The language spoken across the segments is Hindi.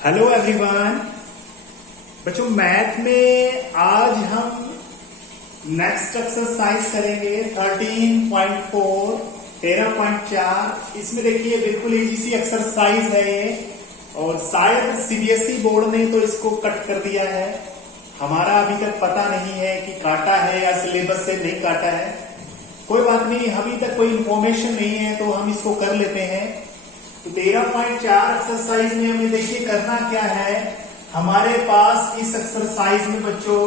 Hello everyone. बच्चों मैथ में आज हम नेक्स्ट एक्सरसाइज करेंगे 13.4 13.4। इसमें देखिए बिल्कुल इजी सी एक्सरसाइज है ये, और शायद सीबीएसई बोर्ड ने तो इसको कट कर दिया है। हमारा अभी तक पता नहीं है कि काटा है या सिलेबस से नहीं काटा है। कोई बात नहीं, अभी तक कोई इंफॉर्मेशन नहीं है तो हम इसको कर लेते हैं। तो 13.4 एक्सरसाइज में हमें देखिए करना क्या है। हमारे पास इस एक्सरसाइज में बच्चों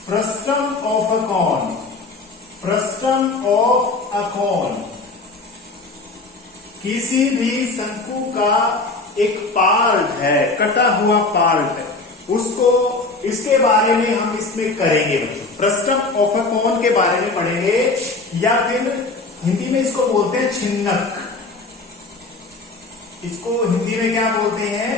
frustum of a cone, frustum of a cone, किसी भी शंकु का एक पार्ट है, कटा हुआ पार्ट है, उसको इसके बारे में हम इसमें करेंगे बच्चों। फ्रस्टम ऑफ अ कॉन के बारे में पढ़ेंगे, या फिर हिंदी में इसको बोलते हैं छिन्नक। इसको हिंदी में क्या बोलते हैं?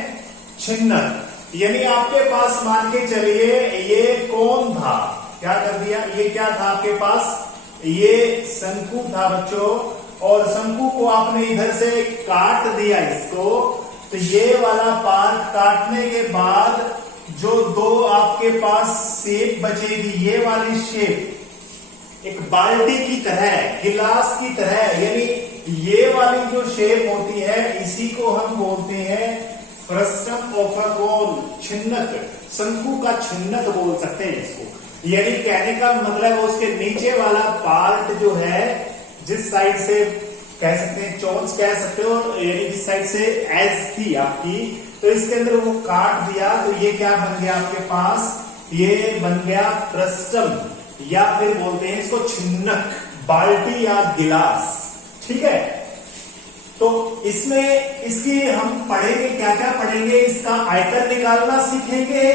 छिन्नक। यानी आपके पास मान के चलिए ये कौन था, क्या कर दिया, ये क्या था आपके पास, ये शंकु था बच्चों, और शंकु को आपने इधर से काट दिया इसको। तो ये वाला पार्ट काटने के बाद जो दो आपके पास शेप बचेगी, ये वाली शेप एक बाल्टी की तरह, गिलास की तरह, यानी ये वाली जो शेप होती है इसी को हम बोलते हैं फ्रस्टम ऑफ अ कॉन, छिन्नक, शंकु का छिन्नक बोल सकते हैं इसको। यानी कहने का मतलब उसके नीचे वाला पार्ट जो है, जिस साइड से कह सकते हैं चोंच कह सकते हो, यानी जिस साइड से एज थी आपकी, तो इसके अंदर वो काट दिया। तो ये क्या बन गया आपके पास, ये बन गया फ्रस्टम, या फिर बोलते हैं इसको छिन्नक, बाल्टी या गिलास। ठीक है, तो इसमें इसकी हम पढ़ेंगे, क्या क्या पढ़ेंगे, इसका आयतन निकालना सीखेंगे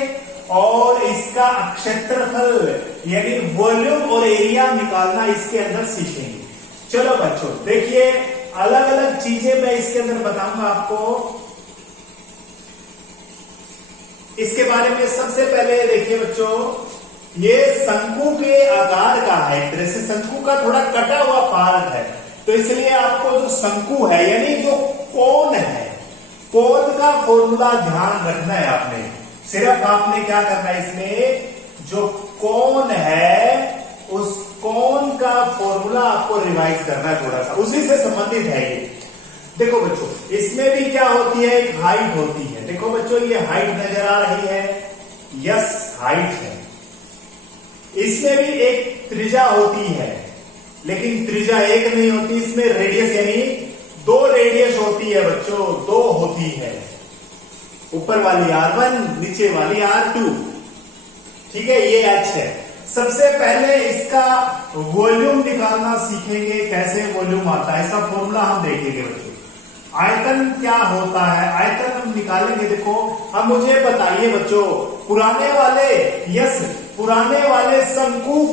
और इसका क्षेत्रफल यानी वॉल्यूम और एरिया निकालना इसके अंदर सीखेंगे। चलो बच्चों देखिए, अलग अलग चीजें मैं इसके अंदर बताऊंगा आपको। इसके बारे में सबसे पहले देखिए बच्चों, ये शंकु के आकार का है, एक तरह से शंकु का थोड़ा कटा हुआ पार्ट है। तो इसलिए आपको जो शंकु है यानी जो कोन है, कोन का फॉर्मूला ध्यान रखना है आपने। सिर्फ आपने क्या करना है, इसमें जो कोन है उस कोन का फॉर्मूला आपको रिवाइज करना है थोड़ा सा, उसी से संबंधित है ये। देखो बच्चों, इसमें भी क्या होती है, एक हाइट होती है। देखो बच्चों, ये हाइट नजर आ रही है, यस हाइट है। इसमें भी एक त्रिज्या होती है, लेकिन त्रिज्या एक नहीं होती, इसमें रेडियस यानी दो रेडियस होती है बच्चों, दो होती है, ऊपर वाली R1, नीचे वाली R2। ठीक है, ये H है। सबसे पहले इसका वॉल्यूम निकालना सीखेंगे, कैसे वॉल्यूम आता है, इसका फॉर्मूला हम देखेंगे बच्चों। आयतन क्या होता है, आयतन हम निकालेंगे। देखो अब मुझे बताइए बच्चों, पुराने वाले, यस पुराने वाले शंकु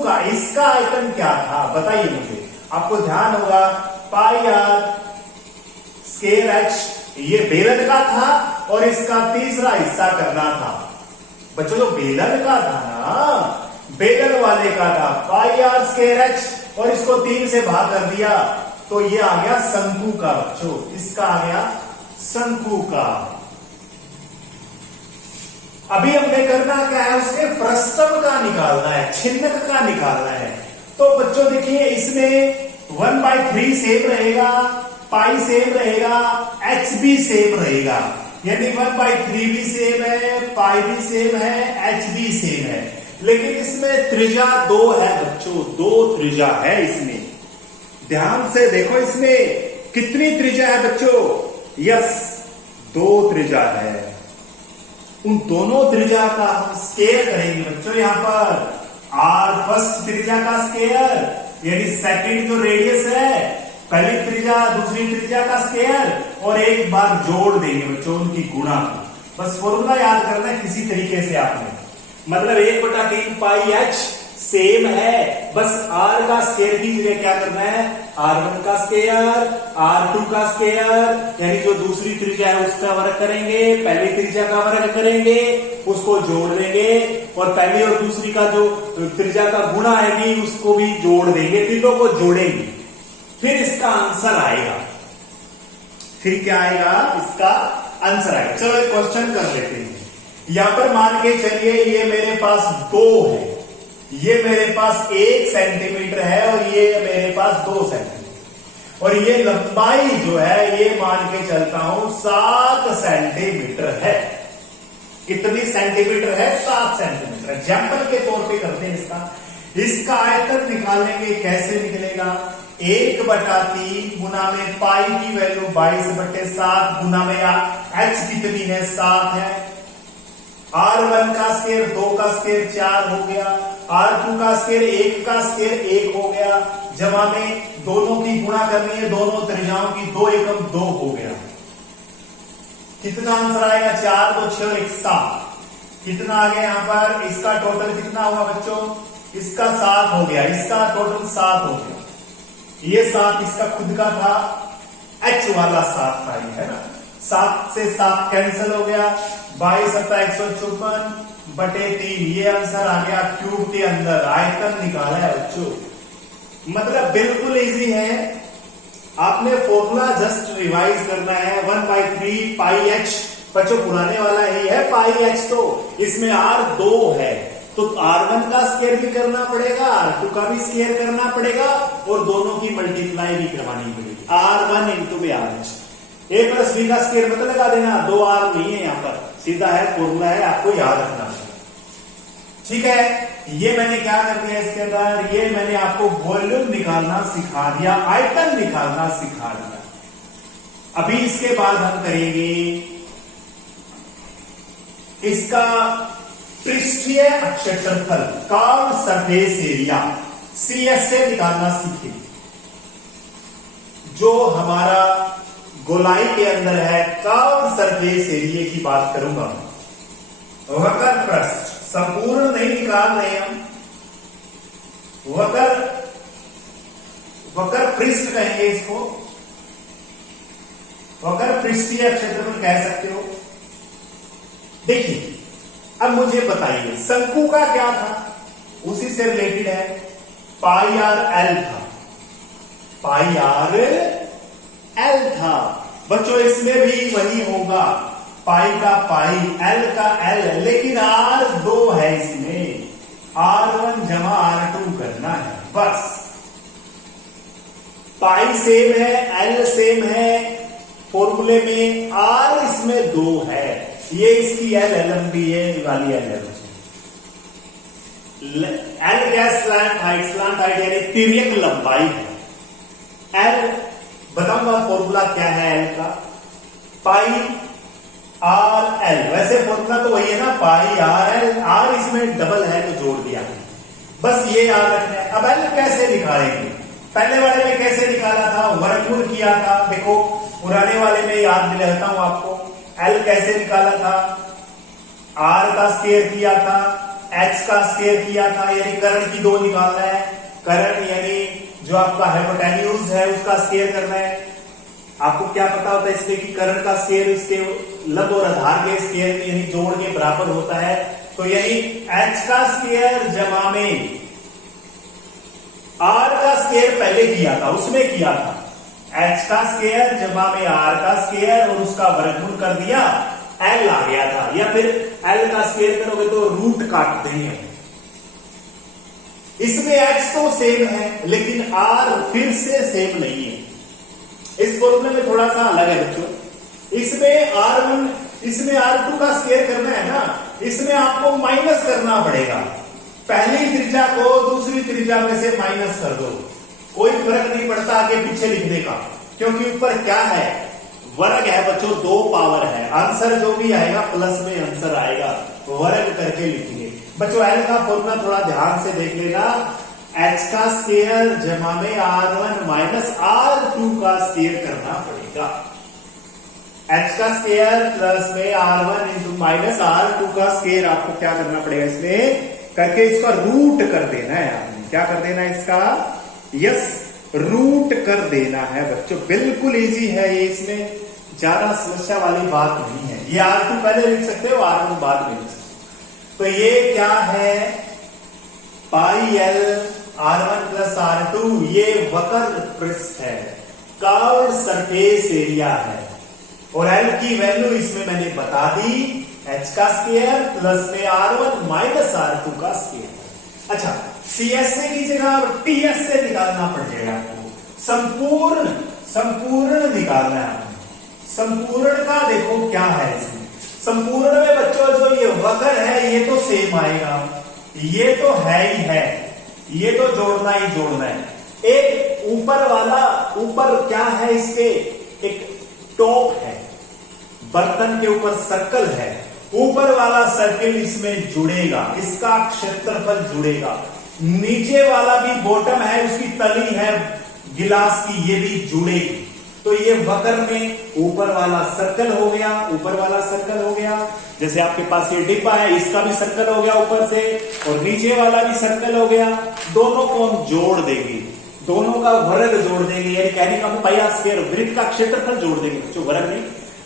का इसका आयतन क्या था, बताइए मुझे। आपको ध्यान होगा पाई आर स्क्वायर एच, ये बेलन का था, और इसका तीसरा हिस्सा करना था बच्चों। जो बेलन का था ना, बेलन वाले का था पाई आर स्क्वायर एच, और इसको 3 से भाग कर दिया, तो ये आ गया शंकु का बच्चों। इसका आ गया शंकु का। अभी हमने करना क्या है, उसके फ्रस्टम का निकालना है, छिन्नक का निकालना है। तो बच्चों देखिए, इसमें 1/3 सेम रहेगा, पाई सेम रहेगा, एच भी सेम रहेगा। यानी 1/3 भी सेम है, पाई भी सेम है, एच भी सेम है। लेकिन इसमें त्रिज्या 2 है बच्चों, 2 त्रिज्या है इसमें। ध्यान से देखो, इसमें कितनी त्रिज्या है बच्चों, यस 2 त्रिज्या है। उन दोनों त्रिज्या का हम स्क्वायर करेंगे बच्चों। यहां पर आर फर्स्ट त्रिज्या का स्क्वायर, यानी सेकंड जो रेडियस है, पहली त्रिज्या दूसरी त्रिज्या का स्क्वायर, और एक बार जोड़ देंगे बच्चों उनकी गुणा। बस फॉर्मूला याद करना है किसी तरीके से आपने, मतलब 1/3 पाई एच सेम है, बस आर का स्क्वायर की जगह क्या करना है, R1 का स्क्वायर, R2 का स्क्वायर, यानी जो दूसरी त्रिज्या है उसका वर्ग करेंगे, पहली त्रिज्या का वर्ग करेंगे, उसको जोड़ देंगे, और पहली और दूसरी का जो त्रिज्या का गुणा आएगी उसको भी जोड़ देंगे, तीनों को जोड़ेंगे, फिर इसका आंसर आएगा। फिर क्या आएगा, इसका आंसर आएगा। चलो एक क्वेश्चन कर लेते हैं। यहां पर मान के चलिए ये मेरे पास 2 है, ये मेरे पास 1 सेंटीमीटर है और ये मेरे पास 2 सेंटीमीटर, और ये लंबाई जो है ये मान के चलता हूं 7 सेंटीमीटर है। कितनी सेंटीमीटर है, 7 सेंटीमीटर। एग्जाम्पल के तौर पे करते हैं इसका आयतन निकालेंगे। कैसे निकलेगा, 1/3 गुना में पाई की वैल्यू 22/7 गुना में h कितनी है, 7 है। R1 का स्क्वायर 2 का स्क्वायर 4 हो गया, R2 का स्क्वायर 1 का स्क्वायर 1 हो गया, जमा में दोनों की गुणा करनी है, दोनों त्रिज्याओं की, 2 एकम 2 हो गया। कितना आंसर आएगा, 4 2 6 1 7। कितना आ गया यहां पर, इसका टोटल कितना हुआ बच्चों, इसका 7 हो गया, इसका टोटल 7 हो गया। ये 7 इसका खुद का था, h वाला 7 था, है ना। 7 से 7 कैंसिल हो गया, 22 7 154/3। ये आंसर आ गया क्यूब के अंदर। आयतन निकाला है बच्चों, मतलब बिल्कुल इजी है। आपने फॉर्मूला जस्ट रिवाइज करना है। 1/3 पाई h, बच्चों पुराने वाला ही है पाई h, तो इसमें r 2 है तो R1 का स्क्वायर भी करना पड़ेगा, R2 का भी स्क्वायर करना पड़ेगा और दोनों की मल्टीप्लाई भी करवानी पड़ेगी। R1 into RH, A plus B का स्क्वायर मत लगा देना, 2R नहीं है यहाँ पर, सीधा है फॉर्मूला है, आपको याद रखना है। ठीक है, ये मैंने क्या कर दिया इसके अंदर, ये मैंने आपको वॉल्यूम निकालना सिखा दिया, आयतन निकालना सिखा दिया। अभी इसके बाद हम करेंगे इसका पृष्ठीय क्षेत्रफल, कर्व सरफेस एरिया, CS से निकालना सीखे। जो हमारा गोलाई के अंदर है, कर्व सरफेस एरिया की बात करूंगा। वक्र पृष्ठ, संपूर्ण नहीं निकाल रहे हम, वक्र पृष्ठ कहेंगे इसको, वक्र पृष्ठीय क्षेत्रफल कह सकते हो। देखिए अब मुझे बताइए शंकु का क्या था, उसी से रिलेटेड है, पाई आर एल था, पाई आर एल था। बच्चों इसमें भी वही होगा, पाई का पाई, एल का एल, लेकिन आर 2 है इसमें, R1 जमा R2 करना है बस। पाई सेम है, एल सेम है फॉर्मूले में, आर इसमें 2 है, ये इसकी एल लंबी है, वाली एल है। एल क्या, स्लैंट हाइट यानी तिर्यक लंबाई है। एल बताऊंगा फॉर्मूला क्या है एल का, पाई आर एल। वैसे फॉर्मूला तो वही है ना, पाई आर एल, आर इसमें डबल है तो जोड़ दिया, बस ये याद रखना है। अब एल कैसे निकालेंगे, पहले वाले में कैसे निकाला था, वर्गमूल किया था। देखो पुराने वाले में याद दिलाता हूं आपको, एल कैसे निकाला था, आर का स्क्वायर किया था, एच का स्क्वायर किया था, यानी कर्ण की 2 निकालना है। कर्ण यानी जो आपका हाइपोटेन्यूज है उसका स्क्वायर करना है। आपको क्या पता होता है इसमें कि कर्ण का स्क्वायर इसके लंब और आधार के स्क्वायर यानी जोड़ के बराबर होता है, तो यानी एच का स्क्वायर जमा में आर का स्क्वायर पहले किया था, उसमें किया था, एच का स्क्वायर जमा में आर का स्क्वायर और उसका वर्गमूल कर दिया, एल आ गया था। या फिर एल का स्क्वायर करोगे तो रूट काट देंगे। इसमें एच तो सेम है लेकिन आर फिर से सेम नहीं है, इस फॉर्मूले में थोड़ा सा अलग है बच्चों। इसमें R1, इसमें R2 का स्क्वायर करना है ना, इसमें आपको माइनस करना पड़ेगा। पहली त्रिज्या को दूसरी त्रिज्या में से माइनस कर दो, कोई फर्क नहीं पड़ता आगे पीछे लिखने का, क्योंकि ऊपर क्या है, वर्ग है बच्चों, 2 पावर है। आंसर जो भी आएगा प्लस में आंसर आएगा, वर्ग करके लिखेंगे बच्चों। एल का फॉर्मूला थोड़ा ध्यान से देख लेना, एच का स्क्वायर जमा में R1 माइनस R2 का स्क्वायर करना पड़ेगा। एच का स्क्वायर प्लस में R1 इंटू माइनस R2 का स्क्वायर आपको क्या करना पड़ेगा, इसमें करके इसका रूट कर देना है। आपने क्या कर देना है इसका, यस रूट कर देना है बच्चों। बिल्कुल इजी है ये, इसमें ज्यादा समस्या वाली बात नहीं है। ये R2 पहले लिख सकते हो, R1 बाद में लिख सकते हो। तो ये क्या है, pi L R1 plus R2, ये वक्र पृष्ठ है। कर्व्ड सरफेस एरिया है। और एल की वैल्यू इसमें मैंने बता दी, एच का स्क्वायर प्लस में R1 माइनस R2 का स्क्वायर। अच्छा, CS से की जगह TS से निकालना पड़ेगा आपको। संपूर्ण निकालना है। संपूर्ण का देखो क्या है इसमें, संपूर्ण में बच्चों जो ये वक्र है ये तो सेम आएगा, ये तो है ही है, ये तो जोड़ना ही जोड़ना है। एक ऊपर वाला, ऊपर क्या है इसके, एक टॉप है, बर्तन के ऊपर सर्कल है, ऊपर वाला सर्कल इसमें जुड़ेगा, इसका क्षेत्रफल जुड़ेगा। नीचे वाला भी बॉटम है, उसकी तली है गिलास की, ये भी जुड़ेगी। तो ये वक्र में ऊपर वाला सर्कल हो गया, ऊपर वाला सर्कल हो गया। जैसे आपके पास ये डिब्बा है, इसका भी सर्कल हो गया ऊपर से, और नीचे वाला भी सर्कल हो गया। दोनों को हम जोड़ देंगे, दोनों का वर्ग जोड़ देंगे, यानी कहने का पाया स्क्वायर, वृत्त का क्षेत्रफल जोड़ देंगे बच्चों, वर्ग नहीं,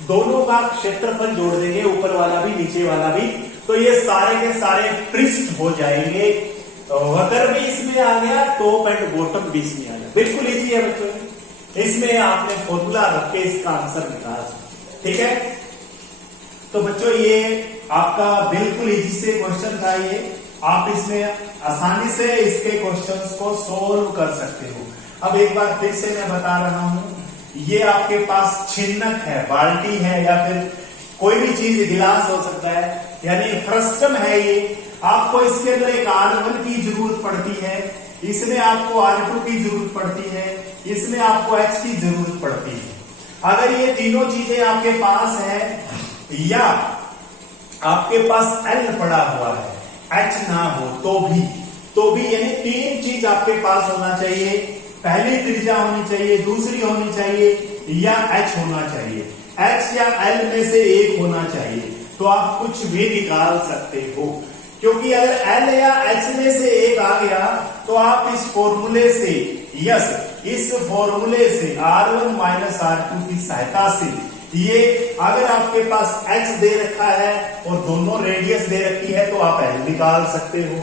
दोनों का क्षेत्रफल जोड़ देंगे, ऊपर वाला भी नीचे वाला भी। तो ये सारे के सारे पृष्ठ हो जाएंगे। वक्र भी इसमें आ गया, टॉप एंड बॉटम भी इसमें आ गया। बिल्कुल इजी है बच्चों, इसमें आपने फॉर्मूला रख के इसका आंसर निकाल, ठीक है। तो बच्चों ये आपका बिल्कुल इजी से क्वेश्चन था, ये आप इसमें आसानी से इसके क्वेश्चंस को सोल्व कर सकते हो। अब एक बार फिर से मैं बता रहा हूं, ये आपके पास छिन्नक है, बाल्टी है, या फिर कोई भी चीज, गिलास हो सकता है, यानी फ्रस्टम है ये। आपको इसके अंदर एक R1 की जरूरत पड़ती है, इसमें आपको R2 की जरूरत पड़ती है, इसमें आपको H की जरूरत पड़ती है। अगर ये तीनों चीजें आपके पास है, या आपके पास L पड़ा हुआ है, H ना हो तो भी यानी तीन चीज आपके पास होना चाहिए। पहली त्रिज्या होनी चाहिए, दूसरी होनी चाहिए, या H होना चाहिए। H या L में से एक होना चाहिए, तो आप कुछ भी निकाल सकते हो। क्योंकि अगर L या H में से एक आ गया तो आप इस फॉर्मूले से, इस फॉर्मूले से R1 माइनस R2 की सहायता से, ये अगर आपके पास H दे रखा है और दोनों रेडियस दे रखी है तो आप L निकाल सकते हो।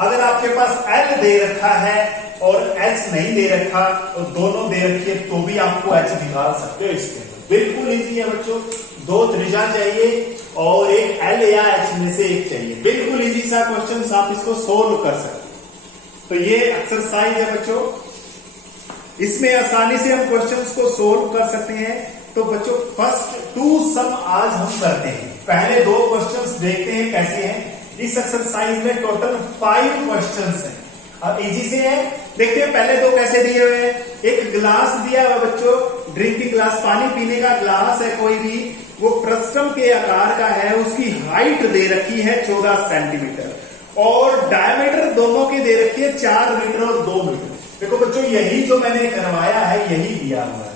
अगर आपके पास L दे रखा है और H नहीं दे रखा और दोनों दे रखी है तो भी आपको H निकाल सकते हो। इसके बिल्कुल इजी है बच्चों, दो त्रिज्या चाहिए और एक L या H में से एक चाहिए। बिल्कुल इजी सा क्वेश्चन, आप इसको सोल्व कर सकते। तो ये एक्सरसाइज है बच्चों, इसमें आसानी से हम क्वेश्चंस को सोल्व कर सकते हैं। तो बच्चों फर्स्ट 2 सम आज हम करते हैं। पहले 2 क्वेश्चंस देखते हैं कैसे हैं। इस एक्सरसाइज में टोटल 5 क्वेश्चंस हैं। अब इजी से है, देखते हैं पहले 2 कैसे दिए हुए हैं। एक गिलास दिया हुआ बच्चों, ड्रिंकिंग ग्लास, पानी पीने का ग्लास है कोई भी, वो फ्रस्टम के आकार का है, उसकी हाइट दे रखी है 14 सेंटीमीटर और डायमीटर दोनों की दे रखी है 4 मीटर और 2 मीटर। देखो बच्चों यही जो मैंने करवाया है यही दिया हुआ है।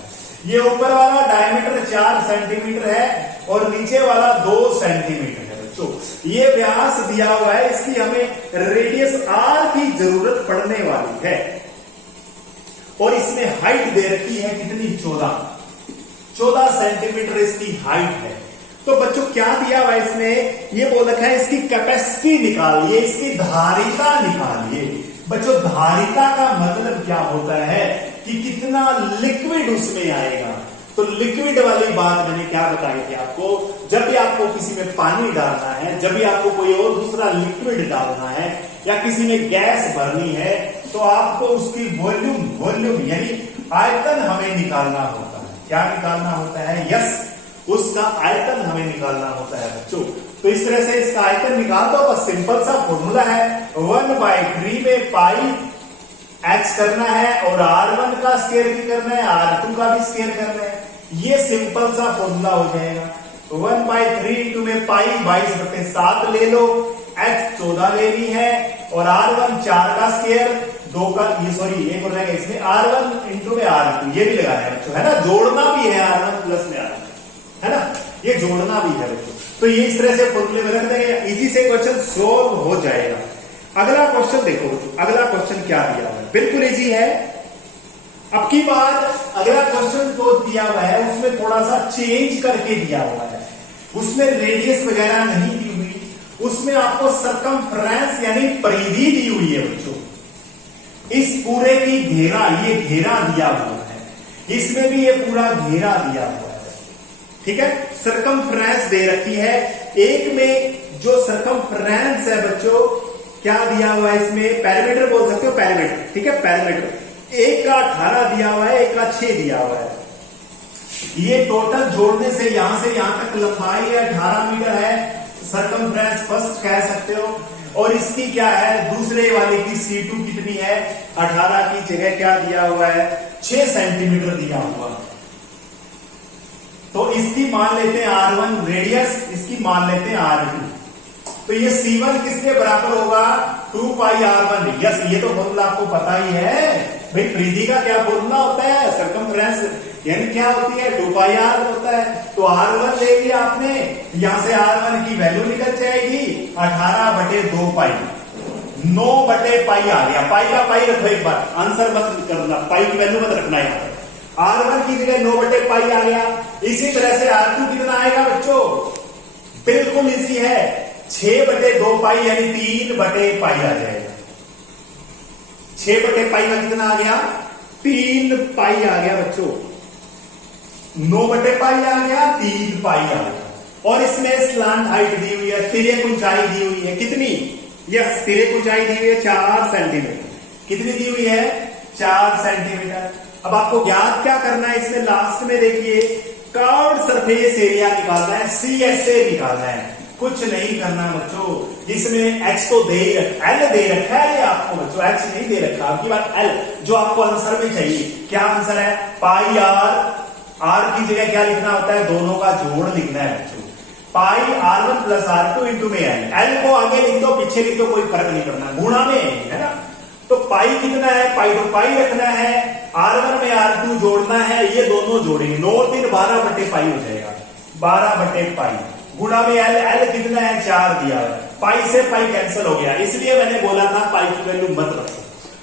ये ऊपर वाला डायमीटर 4 सेंटीमीटर है और नीचे वाला 2 सेंटीमीटर है बच्चों। ये व्यास दिया हुआ है, इसकी हमें रेडियस R की जरूरत पड़ने वाली है और इसमें हाइट दे रखी है कितनी, 14 सेंटीमीटर इसकी हाइट है। तो बच्चों क्या दिया हुआ है इसमें, ये बोल रखा है इसकी कैपेसिटी निकालिए, इसकी धारिता निकालिए। बच्चों धारिता का मतलब क्या होता है कि कितना लिक्विड उसमें आएगा। तो लिक्विड वाली बात मैंने क्या बताई थी आपको, जब भी आपको किसी में पानी डालना है, जब भी आपको कोई और दूसरा लिक्विड डालना है या किसी में गैस भरनी है तो आपको उसकी वॉल्यूम यानी आयतन हमें निकालना होता है। क्या निकालना होता है, यस, उसका आयतन हमें निकालना होता है बच्चों। तो इस तरह से इसका आयतन निकाल दो, बस सिंपल सा फॉर्मूला है, 1/3 में पाई H करना है और R1 का स्क्वायर भी करना है, R2 का भी स्क्वायर करना है। ये सिंपल सा फॉर्मूला हो जाएगा। 1/3 इंटू में पाई 22/7 ले लो, H 14 लेनी है और R1 4 का स्क्वायर, 2 का, ये सॉरी एक हो जाएगा इसमें, R1 इंटू में R2 ये भी लगाना है बच्चों, है ना, जोड़ना भी है R1 प्लस में R2, है ना, ये जोड़ना भी है बच्चों। तो ये इस तरह से फॉर्मूले में रख देंगे, इजी से क्वेश्चन सोल्व हो जाएगा। अगला क्वेश्चन देखो, अगला क्वेश्चन क्या दिया हुआ है, बिल्कुल इजी है। अब की बार अगला क्वेश्चन जो दिया हुआ है उसमें थोड़ा सा चेंज करके दिया हुआ है, उसमें रेडियस वगैरह नहीं दी हुई, उसमें आपको सरकमफ्रेंस यानी परिधि दी हुई है बच्चों। इस पूरे की घेरा, ये घेरा दिया हुआ है, इसमें भी ये पूरा घेरा दिया हुआ है, ठीक है। सरकमफ्रेंस दे रखी है, एक में जो सरकमफ्रेंस है बच्चों क्या दिया हुआ है इसमें, पैरामीटर बोल सकते हो, पैरामीटर, ठीक है, पैरामीटर। एक का 18 दिया हुआ है, एक का 6 दिया हुआ है। ये टोटल जोड़ने से यहां तक लंबाई है 18 मीटर है, सरकमफ्रेंस फर्स्ट कह सकते हो। और इसकी क्या है, दूसरे वाले की C2 कितनी है, 18 की जगह क्या दिया हुआ है, 6 सेंटीमीटर दिया हुआ है। तो इसकी मान लेते हैं R1 रेडियस, इसकी मान लेते हैं R2। तो ये C1 किसके बराबर होगा, 2 पाई R1। यस, ये तो फॉर्मूला आपको पता ही है भाई, परिधि का क्या फॉर्मूला होता है, सरकमफ्रेंस यानी क्या होती है, 2 पाई R होता है। तो R1 ले लिया आपने, यहां से R1 की वैल्यू निकल जाएगी 18/2 पाई, 9/पाई आ गया। पाई का पाई रखो एक बार, आंसर मत करना, पाई की वैल्यू मत रखना है। R1 की जगह 9/पाई आ गया। इसी तरह से R2 कितना आएगा बच्चों, बिल्कुल इजी है, 6/2 पाई यानी 3/पाई आ जाएगा। 6/पाई का कितना आ गया, 3 पाई आ गया बच्चों। 9/पाई आ गया, 3 पाई आ गया। और इसमें स्लांट हाइट दी हुई है, तिर्यक ऊंचाई दी हुई है, कितनी, यस, तिर्यक ऊंचाई दी हुई है 4 सेंटीमीटर। कितनी दी हुई है, 4 सेंटीमीटर। अब आपको ज्ञात क्या करना है, इसमें लास्ट में देखिए कर्व्ड सरफेस एरिया निकालना है, CSA निकालना है, कुछ नहीं करना बच्चों। इसमें x तो दे ही रखा, L दे रखा है आपको बच्चों, x नहीं दे रखा, आपकी बात L जो आपको आंसर में चाहिए। क्या आंसर है, पाई R की जगह क्या लिखना होता है, दोनों का जोड़ लिखना है बच्चों। पाई R1 + R2 इंटू में L को आगे लिख दो, पीछे लिख दो, कोई फर्क नहीं पड़ना, गुणा में है ना। तो पाई कितना है, पाई तो पाई रखना है, R1 में R2 जोड़ना है, ये दोनों जोड़ेंगे, 9 3 12/पाई हो जाएगा, 12/पाई गुणा में L कितना है, 4 दिया है। पाई से पाई कैंसिल हो गया, इसलिए मैंने बोला था पाई की वैल्यू मत रखो।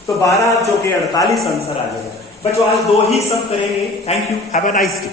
तो 12 × 4 = 48 आंसर आ जाएगा बच्चों। आज 2 ही सब करेंगे। Thank you, have a nice day.